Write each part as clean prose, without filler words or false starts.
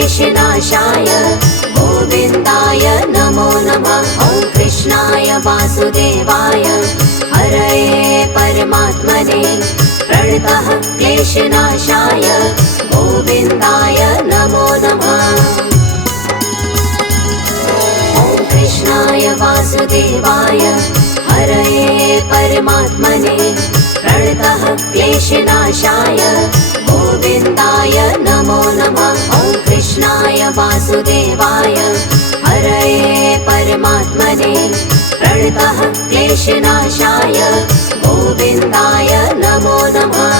क्लेशनाशाय गोविन्दाय नमो नमः। ॐ कृष्णाय वासुदेवाय हरये परमात्मने प्रणतः क्लेशनाशाय गोविन्दाय नमो नमः। ॐ कृष्णाय वासुदेवाय हरये परमात्मने प्रणतः क्लेशनाशाय गोविन्दाय नमो नमः। ॐ कृष्णाय वासुदेवाय हरये परमात्मने प्रणतः क्लेशनाशाय गोविन्दाय नमो नमः।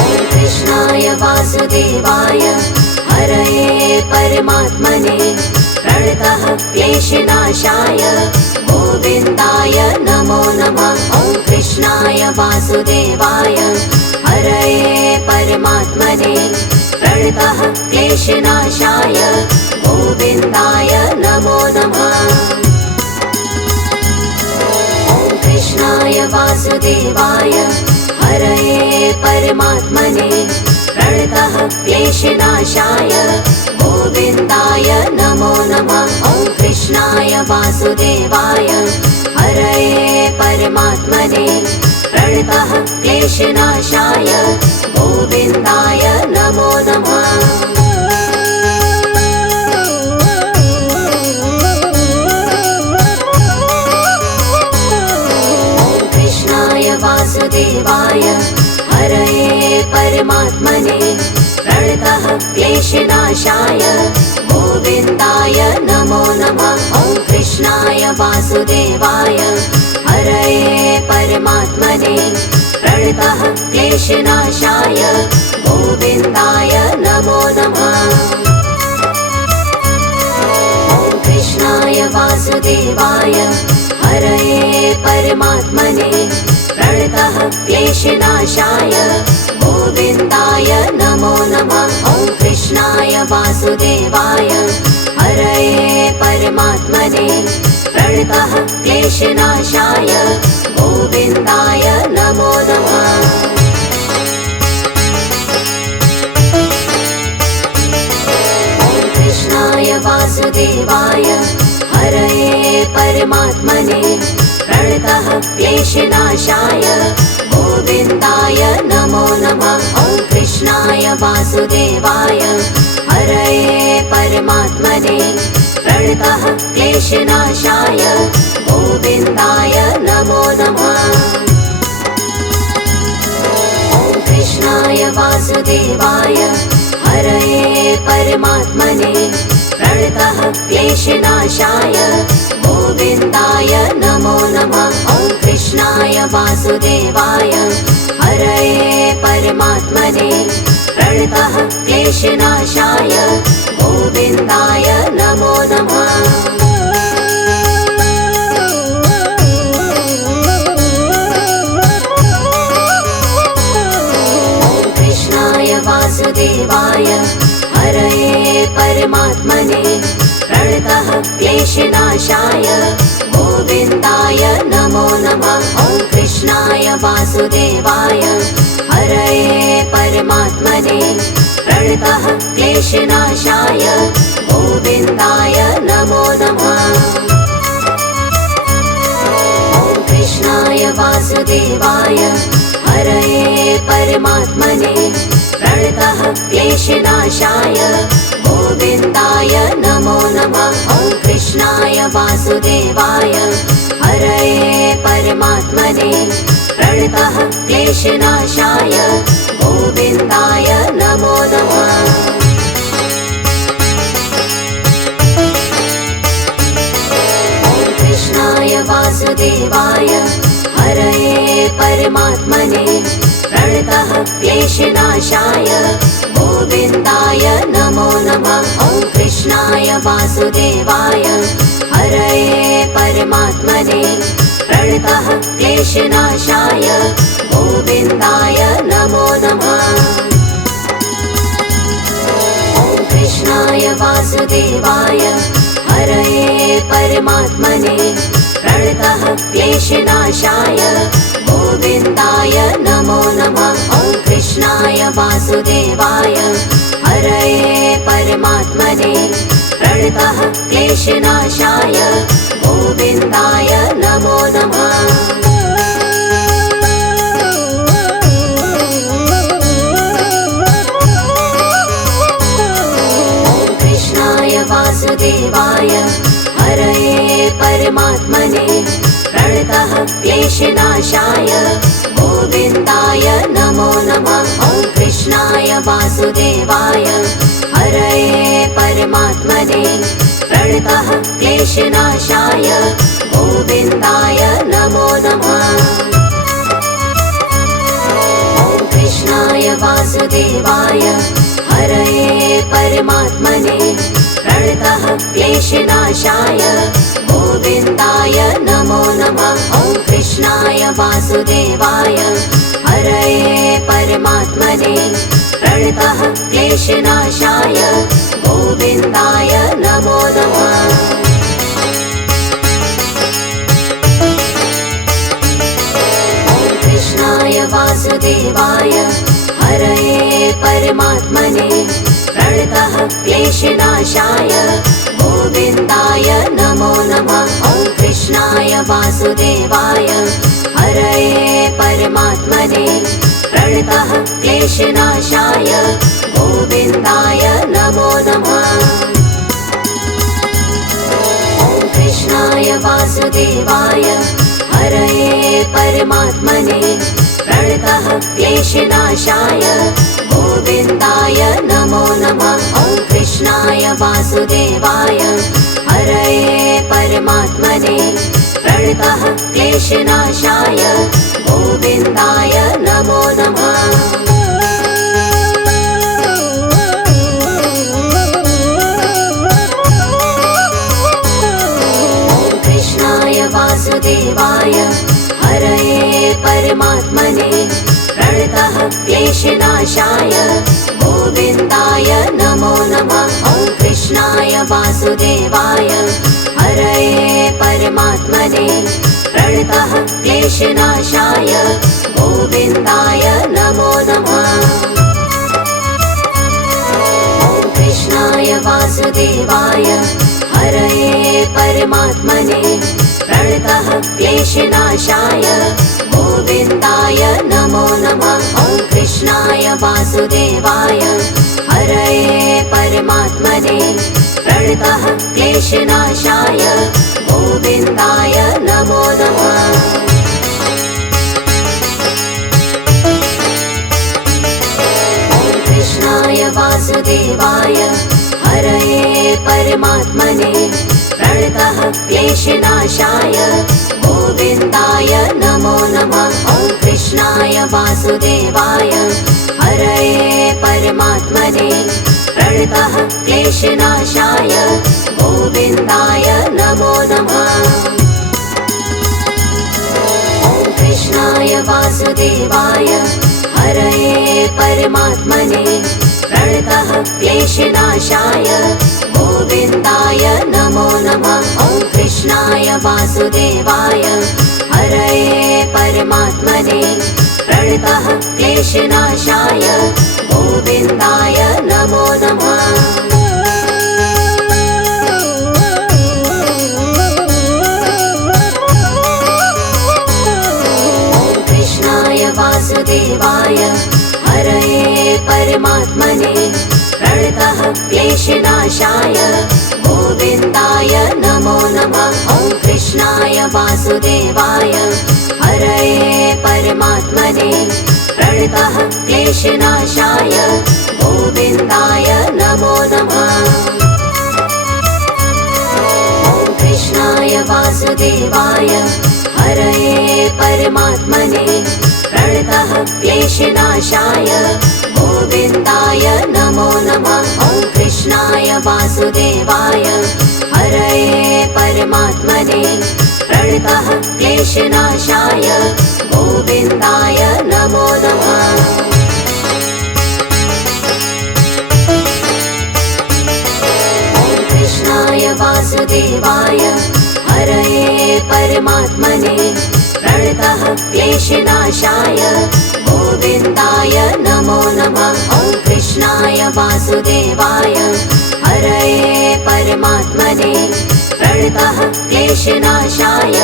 ॐ कृष्णाय वासुदेवाय हरये परमात्मने प्रणतः क्लेशनाशाय गोविन्दाय नमो नमः। ॐ कृष्णाय वासुदेवाय हरये परमात्मने प्रणतः क्लेशनाशाय गोविन्दाय नमो नमः। ॐ कृष्णाय वासुदेवाय हरये परमात्मने प्रणतः क्लेशनाशाय गोविन्दाय नमो नमः। ॐ कृष्णाय वासुदेवाय हरये परमात्मने प्रणतः क्लेशनाशाय गोविन्दाय नमो नमः। ॐ कृष्णाय वासुदेवाय हरये परमात्मने प्रणतः क्लेशनाशाय गोविन्दाय नमो नमः। ॐ कृष्णाय वासुदेवाय हरये परमात्मने प्रणतः क्लेशनाशाय गोविन्दाय नमो नमः। ॐ कृष्णाय वासुदेवाय हरये परमात्मने प्रणतः क्लेशनाशाय गोविन्दाय नमो नमः। ॐ कृष्णाय वासुदेवाय हरये परमात्मने प्रणतः क्लेशनाशाय गोविन्दाय नमो नमः। ॐ कृष्णाय वासुदेवाय हरये परमात्मने प्रणतः क्लेशनाशाय गोविन्दाय नमो नमः। ॐ कृष्णाय वासुदेवाय हरये परमात्मने प्रणतः क्लेशनाशाय गोविन्दाय नमो नमः। ॐ कृष्णाय वासुदेवाय हरये परमात्मने प्रणतः क्लेशनाशाय गोविन्दाय नमो नमः। ॐ कृष्णाय वासुदेवाय हरये परमात्मने प्रणतः क्लेशनाशाय गोविन्दाय नमो नमः। ॐ कृष्णाय वासुदेवाय हरये परमात्मने प्रणतः क्लेशनाशाय गोविन्दाय नमो नमः। ॐ कृष्णाय वासुदेवाय हरये परमात्मने प्रणतः क्लेशनाशाय गोविन्दाय नमो नमः। ॐ कृष्णाय वासुदेवाय हरये परमात्मने प्रणतः क्लेशनाशाय गोविन्दाय नमो नमः। ॐ कृष्णाय वासुदेवाय हरये परमात्मने प्रणतः क्लेशनाशाय गोविन्दाय नमो नमः। ॐ कृष्णाय वासुदेवाय हरये परमात्मने प्रणतः क्लेशनाशाय गोविन्दाय नमो नमः। ॐ कृष्णाय वासुदेवाय हरये परमात्मने प्रणतः क्लेशनाशाय गोविन्दाय नमो नमः। ॐ कृष्णाय वासुदेवाय हरये परमात्मने प्रणतः क्लेशनाशाय गोविन्दाय नमो नमः। वासुदेवाय हरये परमात्मने प्रणतः क्लेशनाशाय गोविन्दाय नमो नमः। वासुदेवाय हरये परमात्मने प्रणतः क्लेशनाशाय गोविन्दाय नमो नमः। ॐ कृष्णाय वासुदेवाय हरये परमात्मने प्रणतः क्लेशनाशाय गोविन्दाय नमो नमः। ॐ कृष्णाय वासुदेवाय हरये परमात्मने प्रणतः क्लेशनाशाय गोविन्दाय नमो नमः। ॐ कृष्णाय वासुदेवाय हरये परमात्मने प्रणतः क्लेशनाशाय गोविन्दाय नमो नमः। ॐ कृष्णाय वासुदेवाय हरये परमात्मने प्रणतः क्लेशनाशाय गोविन्दाय नमो नमः। ॐ कृष्णाय वासुदेवाय हरये परमात्मने प्रणतः क्लेशनाशाय गोविन्दाय नमो नमः। ॐ कृष्णाय वासुदेवाय हरये परमात्मने प्रणतः क्लेशनाशाय गोविन्दाय नमो नमः। ॐ कृष्णाय वासुदेवाय हरये परमात्मने प्रणतः क्लेशनाशाय गोविन्दाय नमो नमः। ॐ कृष्णाय वासुदेवाय हरये परमात्मने प्रणतः क्लेशनाशाय गोविन्दाय नमो नमः। ॐ कृष्णाय वासुदेवाय हरये परमात्मने प्रणतः क्लेशनाशाय गोविन्दाय नमो नमः। ॐ कृष्णाय वासुदेवाय हरये परमात्मने प्रणतः क्लेशनाशाय गोविन्दाय नमो नमः। ॐ कृष्णाय वासुदेवाय हरये परमात्मने प्रणतः क्लेशनाशाय गोविन्दाय नमो नमः। ॐ कृष्णाय वासुदेवाय हरये परमात्मने प्रणतः क्लेशनाशाय गोविन्दाय नमो नमः। ॐ कृष्णाय वासुदेवाय हरये परमात्मने प्रणतः क्लेशनाशाय गोविन्दाय नमो नमः। ॐ कृष्णाय वासुदेवाय हरये परमात्मने प्रणतः क्लेशनाशाय गोविन्दाय नमो नमः। ॐ कृष्णाय वासुदेवाय हरये परमात्मने प्रणतः क्लेशनाशाय गोविन्दाय नमो नमः। ॐ कृष्णाय वासुदेवाय हरये परमात्मने प्रणतः क्लेशनाशाय गोविन्दाय नमो नमः। ॐ कृष्णाय वासुदेवाय हरये परमात्मने प्रणतः क्लेशनाशाय गोविन्दाय नमो नमः। ॐ कृष्णाय वासुदेवाय हरये परमात्मने प्रणतः क्लेशनाशाय गोविन्दाय नमो नमः। ॐ कृष्णाय वासुदेवाय हरये परमात्मने प्रणतः क्लेशनाशाय गोविन्दाय नमो नमः। ॐ कृष्णाय वासुदेवाय हरये परमात्मने प्रणतः क्लेशनाशाय गोविन्दाय नमो नमः। ॐ वासुदेवाय हरये परमात्मने प्रणतः क्लेशनाशाय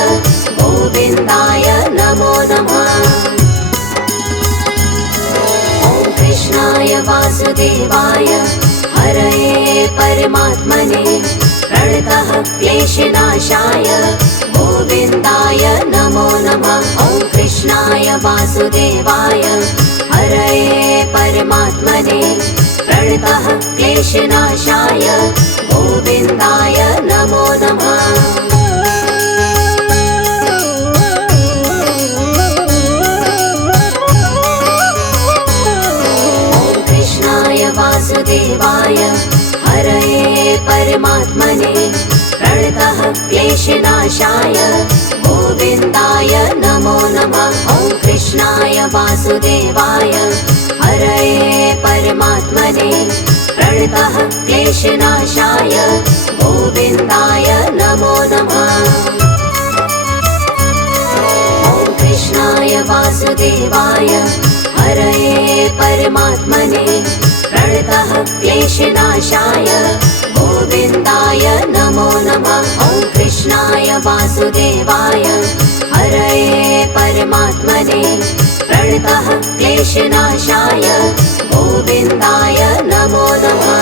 गोविन्दाय नमो नमः। ॐ कृष्णाय वासुदेवाय हरये परमात्मने प्रणतः क्लेशनाशाय गोविन्दाय नमो नमः। ॐ कृष्णाय वासुदेवाय हरये परमात्मने प्रणतः क्लेशनाशाय गोविन्दाय नमो नमः। ॐ कृष्णाय वासुदेवाय हरये परमात्मने प्रणतः क्लेशनाशाय गोविन्दाय नमो नमः। ॐ कृष्णाय वासुदेवाय हरये परमात्मने प्रणतः क्लेशनाशाय गोविन्दाय नमो नमः। ॐ कृष्णाय वासुदेवाय हरये परमात्मने प्रणतः क्लेशनाशाय गोविन्दाय नमो नमः। ॐ कृष्णाय वासुदेवाय हरये परमात्मने प्रणतः क्लेशनाशाय गोविन्दाय नमो नमः।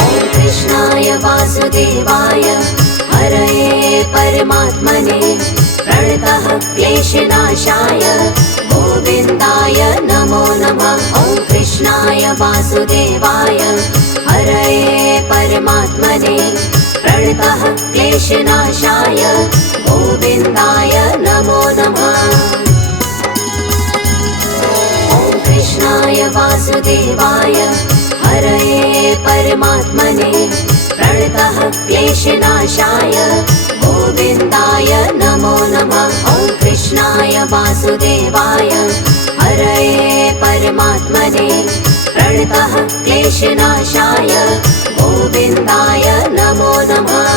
ॐ कृष्णाय वासुदेवाय हरये परमात्मने प्रणतः क्लेशनाशाय गोविन्दाय नमो नमः। ॐ कृष्णाय वासुदेवाय हरये परमात्मने प्रणतः क्लेशनाशाय गोविन्दाय नमो नमः। ॐ कृष्णाय वासुदेवाय हरये परमात्मने प्रणतः क्लेशनाशाय गोविन्दाय नमो नमः। ॐ कृष्णाय वासुदेवाय हरये परमात्मने प्रणतः क्लेशनाशाय गोविन्दाय नमो नमः।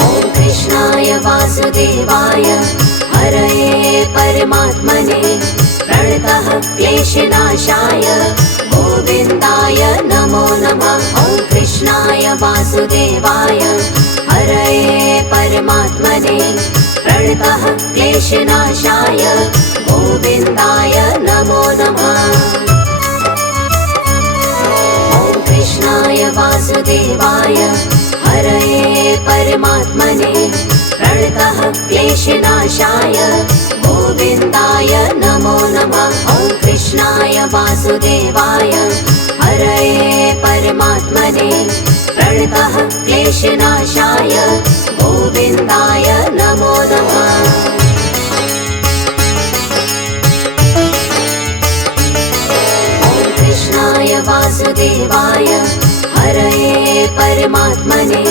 ॐ कृष्णाय वासुदेवाय हरये परमात्मने प्रणतः क्लेशनाशाय गोविन्दाय नमो नमः। ॐ कृष्णाय वासुदेवाय हरये परमात्मने प्रणतः क्लेशनाशाय गोविन्दाय नमो नमः। ॐ कृष्णाय वासुदेवाय हरये परमात्मने प्रणतः क्लेशनाशाय गोविन्दाय नमो नमः। ॐ कृष्णाय वासुदेवाय हरये परमात्मने प्रणतः क्लेशनाशाय गोविन्दाय नमो नमः। ॐ कृष्णाय वासुदेवाय हरये परमात्मने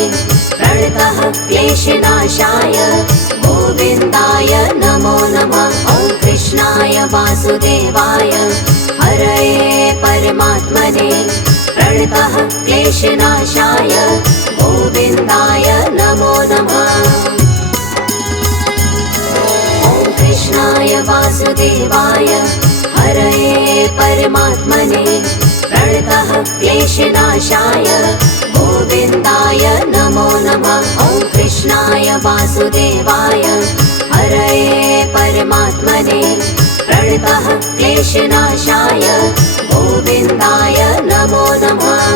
प्रणतः क्लेशनाशाय गोविन्दाय नमो नमः। ॐ कृष्णाय वासुदेवाय हरये परमात्मने प्रणतः क्लेशनाशाय गोविन्दाय नमो नमः। ॐ कृष्णाय वासुदेवाय हरये परमात्मने प्रणतः क्लेशनाशाय गोविन्दाय नमो नमः। ॐ कृष्णाय वासुदेवाय हरये परमात्मने प्रणतः क्लेशनाशाय गोविन्दाय नमो नमः।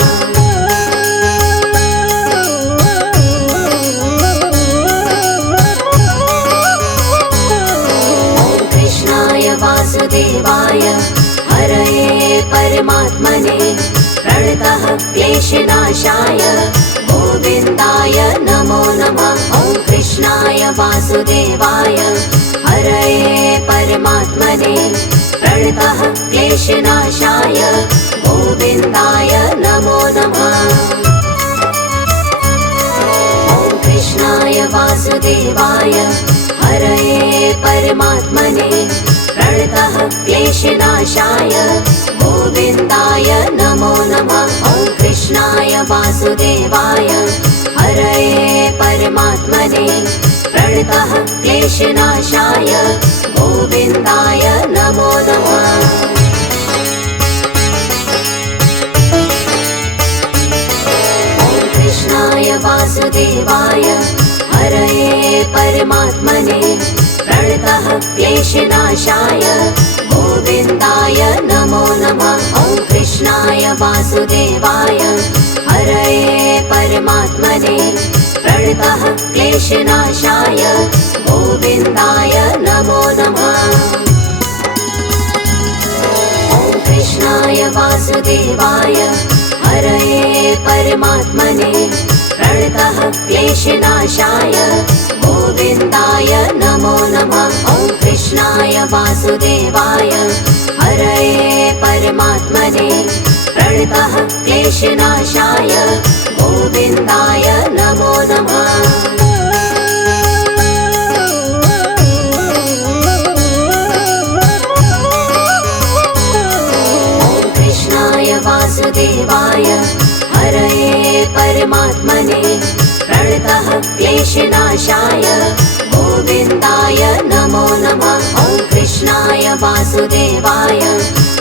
ॐ कृष्णाय वासुदेवाय हरये परमात्मने प्रणतः क्लेशनाशाय गोविन्दाय नमो नमः। ॐ कृष्णाय वासुदेवाय हरये परमात्मने प्रणतः क्लेशनाशाय गोविन्दाय नमो नमः। ॐ कृष्णाय वासुदेवाय हरये परमात्मने प्रणतः क्लेशनाशाय गोविन्दाय नमो नमः। ॐ कृष्णाय वासुदेवाय वासुदेवाय हरये परमात्मने प्रणतः क्लेशनाशाय गोविन्दाय नमो नमः। कृष्णाय वासुदेवाय हरये परमात्मने प्रणतः क्लेशनाशाय गोविन्दाय नमो नमः। ॐ कृष्णाय वासुदेवाय हरये परमात्मने प्रणतः क्लेशनाशाय गोविन्दाय नमो नमः। ॐ कृष्णाय वासुदेवाय हरये परमात्मने प्रणतः क्लेशनाशाय गोविन्दाय नमो नमः। ॐ कृष्णाय वासुदेवाय हरये परमात्मने प्रणतः क्लेशनाशाय गोविन्दाय नमो नमः। वासुदेवाय हरये परमात्मने प्रणतः क्लेशनाशाय गोविन्दाय नमो नमः। ॐ कृष्णाय वासुदेवाय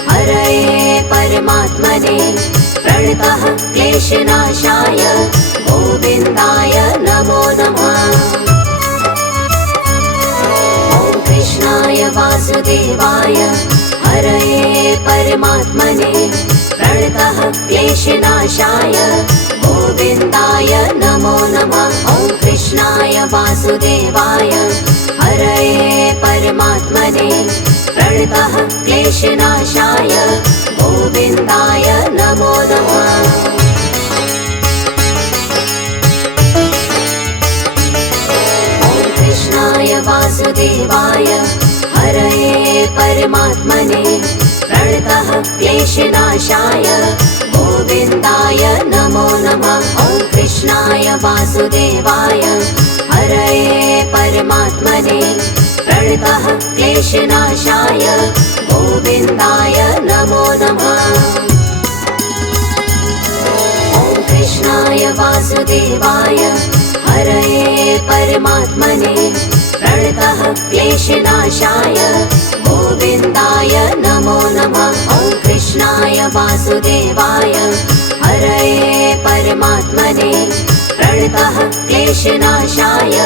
हरये परमात्मने प्रणतः क्लेशनाशाय गोविन्दाय नमो नमः। ॐ कृष्णाय वासुदेवाय हरये परमात्मने प्रणतः क्लेशनाशाय गोविन्दाय नमो नमः। ॐ कृष्णाय वासुदेवाय हरये परमात्मने प्रणतः क्लेशनाशाय गोविन्दाय नमो नमः। ॐ कृष्णाय वासुदेवाय हरये परमात्मने प्रणतः क्लेशनाशाय गोविन्दाय नमो नमः। ॐ कृष्णाय वासुदेवाय हरये परमात्मने प्रणतः क्लेशनाशाय गोविन्दाय नमो नमः। ॐ कृष्णाय वासुदेवाय हरये परमात्मने प्रणतः क्लेशनाशाय गोविन्दाय नमो नमः। ॐ कृष्णाय वासुदेवाय हरये परमात्मने प्रणतः क्लेशनाशाय